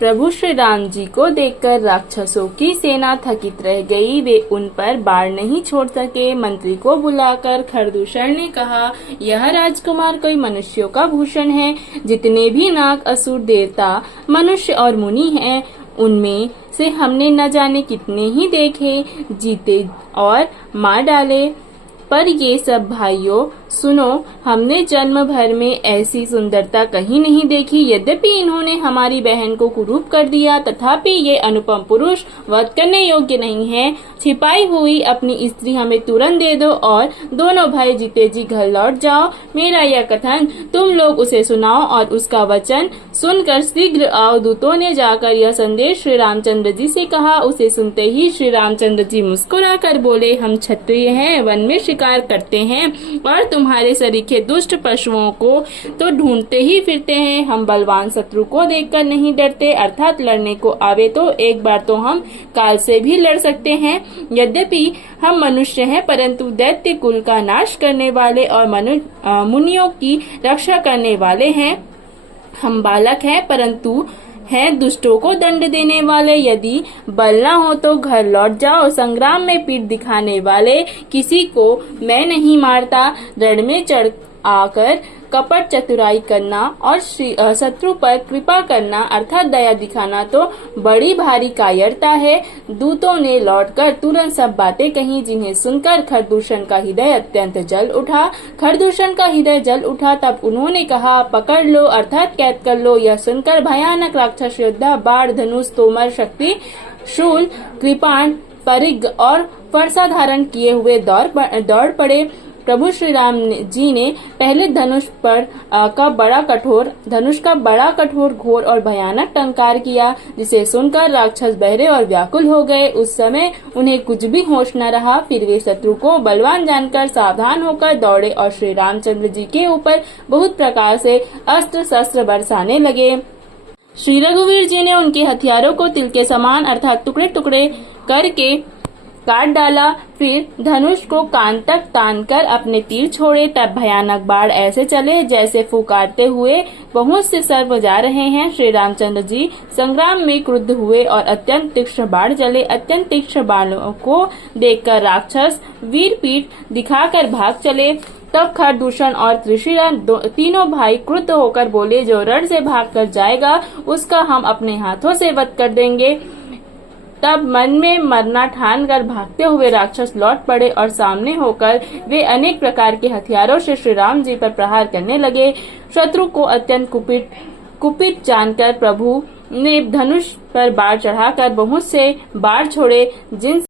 प्रभु श्री राम जी को देखकर राक्षसों की सेना थकित रह गई। वे उन पर बाण नहीं छोड़ सके। मंत्री को बुलाकर खरदूषण ने कहा, यह राजकुमार कोई मनुष्यों का भूषण है। जितने भी नाग, असुर, देवता, मनुष्य और मुनि हैं, उनमें से हमने न जाने कितने ही देखे, जीते और मार डाले। पर ये सब भाइयों सुनो, हमने जन्म भर में ऐसी सुंदरता कहीं नहीं देखी। यद्यपि इन्होंने हमारी बहन को कुरूप कर दिया, तथापि ये अनुपम पुरुष वध करने योग्य नहीं है। छिपाई हुई अपनी स्त्री हमें तुरंत दे दो और दोनों भाई जीते जी घर लौट जाओ। मेरा यह कथन तुम लोग उसे सुनाओ और उसका वचन सुनकर शीघ्र आओ। दूतों ने जाकर यह संदेश श्री रामचंद्र जी से कहा। उसे सुनते ही श्री रामचंद्र जी मुस्कुराकर बोले, हम क्षत्रिय हैं, वन में शिकार करते हैं और तुम्हारे सरीखे दुष्ट पशुओं को तो ढूंढते ही फिरते हैं। हम बलवान शत्रु को देखकर नहीं डरते, अर्थात लड़ने को आवे तो एक बार तो हम काल से भी लड़ सकते हैं। यद्यपि हम मनुष्य हैं, परंतु दैत्य कुल का नाश करने वाले और मुनियों की रक्षा करने वाले हैं। हम बालक हैं, परंतु हैं दुष्टों को दंड देने वाले। यदि बल न हो तो घर लौट जाओ। संग्राम में पीठ दिखाने वाले किसी को मैं नहीं मारता। रण में चढ़ आकर कपट चतुराई करना और शत्रु पर कृपा करना अर्थात दया दिखाना तो बड़ी भारी कायरता है। दूतों ने लौटकर तुरंत सब बातें कही, जिन्हें सुनकर खरदूषण का हृदय अत्यंत जल उठा। खरदूषण का हृदय जल उठा तब उन्होंने कहा, पकड़ लो अर्थात कैद कर लो। यह सुनकर भयानक राक्षस योद्धा बाण, धनुष, तोमर, शक्ति, शूल, कृपाण, परिग और फरसा धारण किए हुए दौड़ पड़े। प्रभु श्री राम जी ने पहले धनुष का बड़ा कठोर घोर और भयानक टंकार किया, जिसे सुनकर राक्षस बहरे और व्याकुल हो गए। उस समय उन्हें कुछ भी होश न रहा। फिर वे शत्रु को बलवान जानकर सावधान होकर दौड़े और श्री रामचंद्र जी के ऊपर बहुत प्रकार से अस्त्र शस्त्र बरसाने लगे। श्री रघुवीर जी ने उनके हथियारों को तिल के समान अर्थात टुकड़े टुकड़े करके काट डाला। फिर धनुष को कान तक तानकर अपने तीर छोड़े। तब भयानक बाण ऐसे चले जैसे फुकारते हुए बहुत से सर्प जा रहे हैं। श्री रामचंद्र जी संग्राम में क्रुद्ध हुए और अत्यंत तीक्ष्ण बाण चले। अत्यंत तीक्ष्ण बाणों को देखकर राक्षस वीर पीठ दिखाकर भाग चले। तब खरदूषण और त्रिशिरा तीनों भाई क्रुद्ध होकर बोले, जो रण से भागकर जाएगा उसका हम अपने हाथों से वध कर देंगे। तब मन में मरना ठान कर भागते हुए राक्षस लौट पड़े और सामने होकर वे अनेक प्रकार के हथियारों से श्री राम जी पर प्रहार करने लगे। शत्रु को अत्यंत कुपित जानकर प्रभु ने धनुष पर बाण चढ़ाकर बहुत से बाण छोड़े, जिन